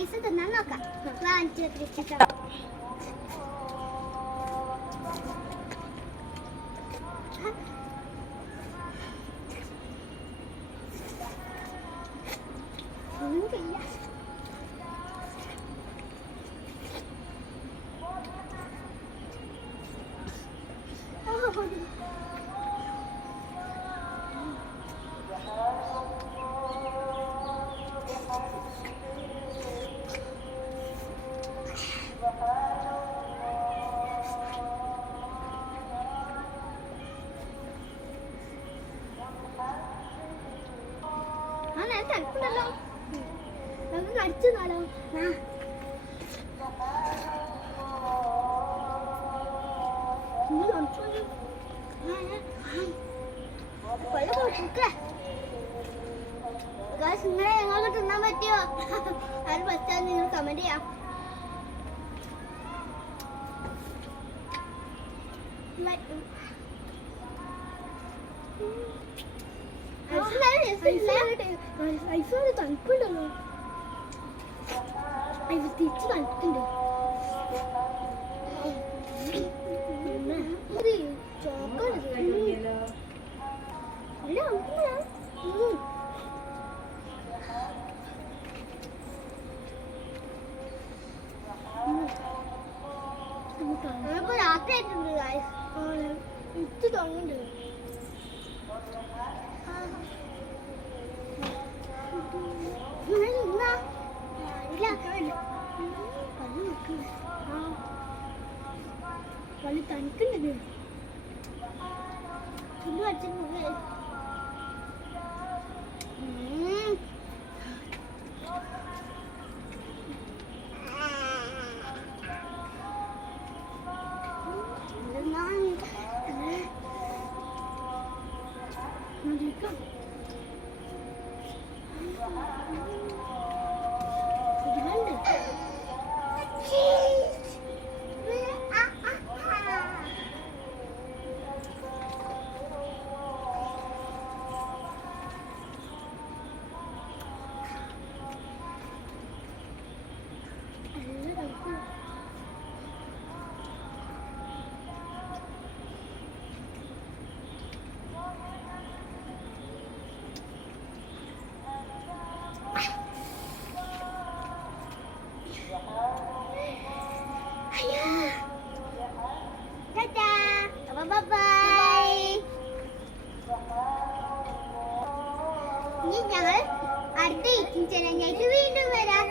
Ice തിന്നാൻ നോക്കാം. തണുപ്പുണ്ടല്ലോ, നമുക്ക് കടിച്ചു നാലോ. നിങ്ങളെ ഞങ്ങൾക്ക് തിന്നാൻ പറ്റിയോ? അത് പറ്റാൻ നിങ്ങൾ കമന്റ് ചെയ്യാം. ഐസ് തണുപ്പുണ്ടല്ലോ, ഐസ് തിരിച്ച് തണുപ്പുണ്ട്. രാത്രി ആയിട്ടുണ്ട് ഇത് തുടങ്ങുന്നുണ്ട്. പള്ളി തനിക്കുണ്ട് ഞങ്ങൾ അടുത്ത ഈറ്റിംഗ് ചലഞ്ചായിട്ട് വീണ്ടും വരാം.